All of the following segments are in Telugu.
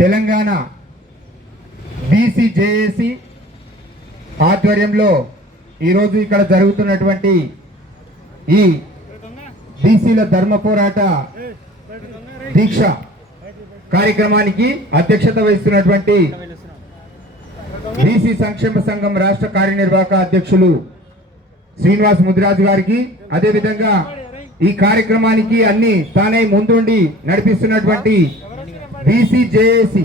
తెలంగాణ బీసీ జేఏసీ ఆధ్వర్యంలో ఈరోజు ఇక్కడ జరుగుతున్నటువంటి ఈ బీసీల ధర్మ పోరాట దీక్ష కార్యక్రమానికి అధ్యక్షత వహిస్తున్నటువంటి బీసీ సంక్షేమ సంఘం రాష్ట్ర కార్యనిర్వాహక అధ్యక్షులు శ్రీనివాస్ ముదిరాజు గారికి, అదేవిధంగా ఈ కార్యక్రమానికి అన్ని తానే ముందుండి నడిపిస్తున్నటువంటి బీసీ జేఏసీ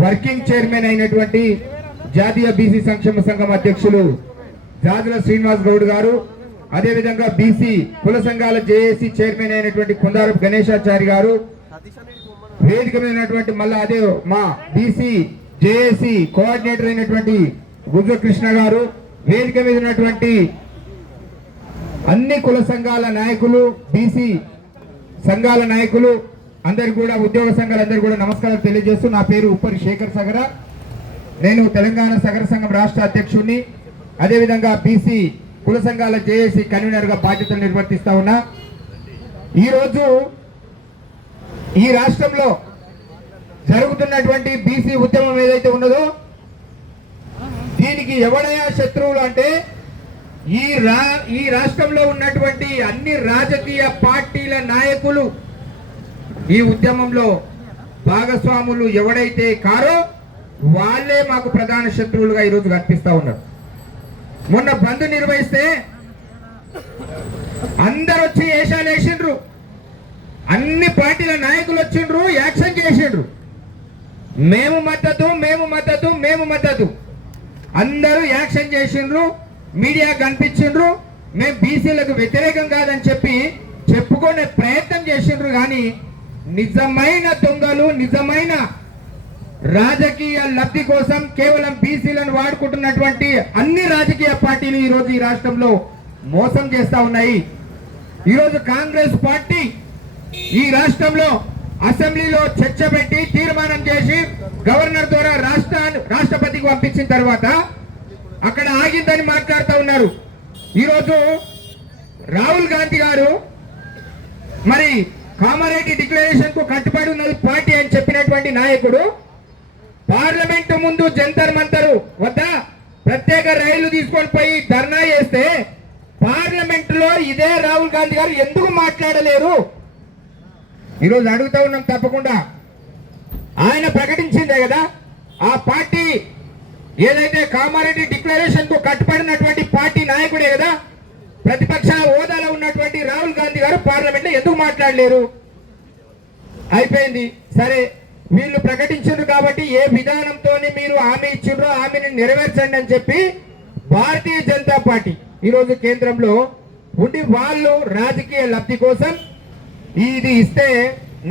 వర్కింగ్ చైర్మన్ అయినటువంటి జాతీయ బీసీ సంక్షేమ సంఘం అధ్యక్షులు జాజుల శ్రీనివాస్ గౌడ్ గారు, అదేవిధంగా బీసీ కుల సంఘాల జేఏసీ చైర్మన్ అయినటువంటి కుందారపు గణేశాచారి గారు, వేదిక మీద మళ్ళా అదే మా బీసీ జేఏసీ కోఆర్డినేటర్ అయినటువంటి గుజ్జ కృష్ణ గారు, వేదిక మీద ఉన్నటువంటి అన్ని కుల సంఘాల నాయకులు, బీసీ సంఘాల నాయకులు అందరు కూడా, ఉద్యోగ సంఘాలందరూ కూడా నమస్కారం తెలియజేస్తూ, నా పేరు ఉప్పరి శేఖర్ సగర, నేను తెలంగాణ సగర సంఘం రాష్ట్ర అధ్యక్షుడిని, అదేవిధంగా బీసీ కుల సంఘాల జేఏసీ కన్వీనర్ గా బాధ్యతలు నిర్వర్తిస్తా ఉన్నా. ఈరోజు ఈ రాష్ట్రంలో జరుగుతున్నటువంటి బీసీ ఉద్యమం ఏదైతే ఉన్నదో దీనికి ఎవడైనా శత్రువులు అంటే ఈ రాష్ట్రంలో ఉన్నటువంటి అన్ని రాజకీయ పార్టీల నాయకులు ఈ ఉద్యమంలో భాగస్వాములు ఎవడైతే కారో వాళ్ళే మాకు ప్రధాన శత్రువులుగా ఈరోజు కనిపిస్తా ఉన్నారు. మొన్న బంద్ నిర్వహిస్తే అందరు వచ్చి ఏషాలు వేసిండ్రు, అన్ని పార్టీల నాయకులు వచ్చిండ్రు, యాక్షన్ చేసిండ్రు, మేము మద్దతు మేము మద్దతు మేము మద్దతు, అందరూ యాక్షన్ చేసిండ్రు, మీడియా కనిపించిండ్రు, మేము బీసీలకు వ్యతిరేకం కాదని చెప్పి చెప్పుకునే ప్రయత్నం చేసిండ్రు. కానీ నిజమైన దొంగలు, నిజమైన రాజకీయ లబ్ధి కోసం కేవలం బీసీలను వాడుకుంటున్నటువంటి అన్ని రాజకీయ పార్టీలు ఈరోజు ఈ రాష్ట్రంలో మోసం చేస్తా ఉన్నాయి. ఈరోజు కాంగ్రెస్ పార్టీ ఈ రాష్ట్రంలో అసెంబ్లీలో చర్చ పెట్టి తీర్మానం చేసి గవర్నర్ ద్వారా రాష్ట్రపతికి పంపించిన తర్వాత అక్కడ ఆగిందని మాట్లాడుతూ ఉన్నారు. ఈరోజు రాహుల్ గాంధీ గారు మరి కామారెడ్డి డిక్లరేషన్ కు కట్టుబడి ఉన్నది పార్టీ అని చెప్పినటువంటి నాయకుడు పార్లమెంటు ముందు జంతర్ మంతర్ వద్ద ప్రత్యేక రైలు తీసుకొని పోయి ధర్నా చేస్తే పార్లమెంట్ లో ఇదే రాహుల్ గాంధీ గారు ఎందుకు మాట్లాడలేరు? ఈరోజు అడుగుతా ఉన్నాం. తప్పకుండా ఆయన ప్రకటించిందే కదా, ఆ పార్టీ ఏదైతే కామారెడ్డి డిక్లరేషన్ కు కట్టుబడినటువంటి పార్టీ నాయకుడే కదా, ప్రతిపక్ష హోదాలో ఉన్నటువంటి రాహుల్ గాంధీ గారు పార్లమెంట్ లో ఎందుకు మాట్లాడలేరు? అయిపోయింది. సరే, వీళ్ళు ప్రకటించారు కాబట్టి ఏ విధానంతో మీరు హామీ ఇచ్చిండ్రో హామీని నెరవేర్చండి అని చెప్పి భారతీయ జనతా పార్టీ ఈరోజు కేంద్రంలో ఉండి వాళ్ళు రాజకీయ లబ్ధి కోసం ఇది ఇస్తే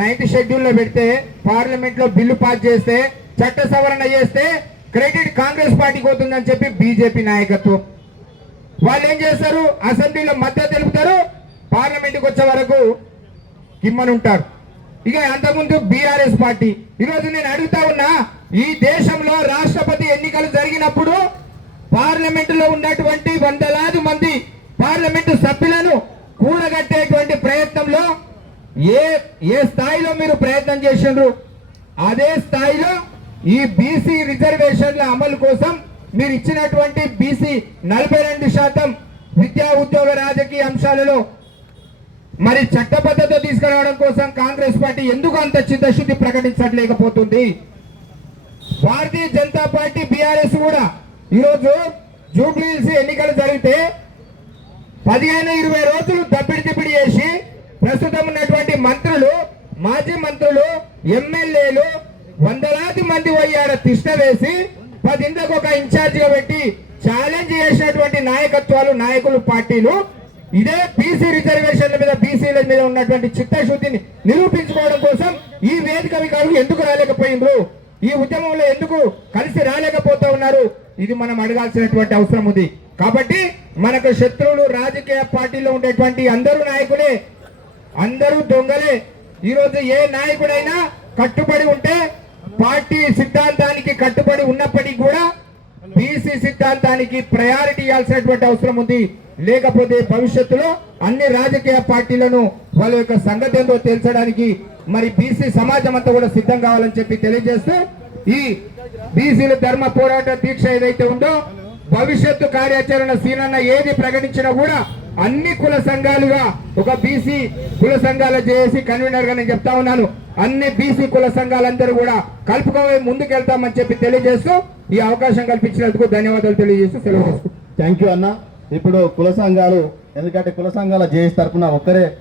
9th షెడ్యూల్ లో పెడితే పార్లమెంట్ లో బిల్లు పాస్ చేస్తే చట్ట సవరణ చేస్తే క్రెడిట్ కాంగ్రెస్ పార్టీకి అవుతుందని చెప్పి బీజేపీ నాయకత్వం వాళ్ళు ఏం చేస్తారు? అసెంబ్లీలో మద్దతు తెలుపుతారు, పార్లమెంట్కి వచ్చే వరకు కిమ్మనుంటారు. ఇక అంతకుముందు బీఆర్ఎస్ పార్టీ. ఈరోజు నేను అడుగుతా ఉన్నా, ఈ దేశంలో రాష్ట్రపతి ఎన్నికలు జరిగినప్పుడు పార్లమెంటులో ఉన్నటువంటి వందలాది మంది పార్లమెంటు సభ్యులను కూడగట్టేటువంటి ప్రయత్నంలో ఏ స్థాయిలో మీరు ప్రయత్నం చేసిండ్రు, అదే స్థాయిలో ఈ బీసీ రిజర్వేషన్ల అమలు కోసం మీరు ఇచ్చినటువంటి బీసీ 42% విద్యా ఉద్యోగ రాజకీయ అంశాలలో మరి చట్టబద్ధత తీసుకురావడం కోసం కాంగ్రెస్ పార్టీ ఎందుకు అంత చిత్తశుద్ధి ప్రకటించలేకపోతుంది? భారతీయ జనతా పార్టీ బీఆర్ఎస్ కూడా ఈరోజు జూబ్లీహిల్స్ ఎన్నికలు జరిగితే 15-20 రోజులు దప్పిడి చేసి ప్రస్తుతం ఉన్నటువంటి మంత్రులు, మాజీ మంత్రులు, ఎమ్మెల్యేలు వందలాది మంది పోయాడ తిష్ట వేసి 10 ఇంట్లకు ఒక ఇన్ఛార్జ్ గా పెట్టి ఛాలెంజ్ చేసినటువంటి నాయకత్వాలు, నాయకులు, పార్టీలు ఇదే బీసీ రిజర్వేషన్ల మీద, బీసీల మీద ఉన్నటువంటి చిత్తశుద్ధిని నిరూపించుకోవడం కోసం ఈ వేదిక వికారులు ఎందుకు రాలేకపోయిండ్రు? ఈ ఉద్యమంలో ఎందుకు కలిసి రాలేకపోతా ఉన్నారు? ఇది మనం అడగాల్సినటువంటి అవసరం ఉంది. కాబట్టి మనకు శత్రువులు రాజకీయ పార్టీలో ఉండేటువంటి అందరూ నాయకులే, అందరూ దొంగలే. ఈరోజు ఏ నాయకుడైనా కట్టుబడి ఉంటే పార్టీ సిద్ధాంతానికి కట్టుబడి ఉన్నప్పటికీ కూడా బీసీ సిద్ధాంతానికి ప్రయారిటీ ఇవ్వాల్సినటువంటి అవసరం ఉంది. లేకపోతే భవిష్యత్తులో అన్ని రాజకీయ పార్టీలను వాళ్ళ యొక్క సంగతి ఏందో తేల్చడానికి మరి బీసీ సమాజం అంతా కూడా సిద్ధం కావాలని చెప్పి తెలియజేస్తూ ఈ బీసీల ధర్మ పోరాట దీక్ష ఏదైతే ఉందో భవిష్యత్తు కార్యాచరణ సీనన్న ఏది ప్రకటించినా కూడా అన్ని కుల సంఘాలుగా ఒక బీసీ కుల సంఘాల జేఏసీ కన్వీనర్ గా నేను చెప్తా ఉన్నాను. అన్ని బీసీ కుల సంఘాలందరూ కూడా కలుపుకోవే ముందుకెళ్తామని చెప్పి తెలియజేస్తూ ఈ అవకాశం కల్పించినందుకు ధన్యవాదాలు తెలియజేస్తూ సెలవు తీసుకుంటాను. థ్యాంక్ యూ అన్న. ఇప్పుడు కుల సంఘాలు, ఎందుకంటే కుల సంఘాల జేఏసీ తరఫున ఒక్కరే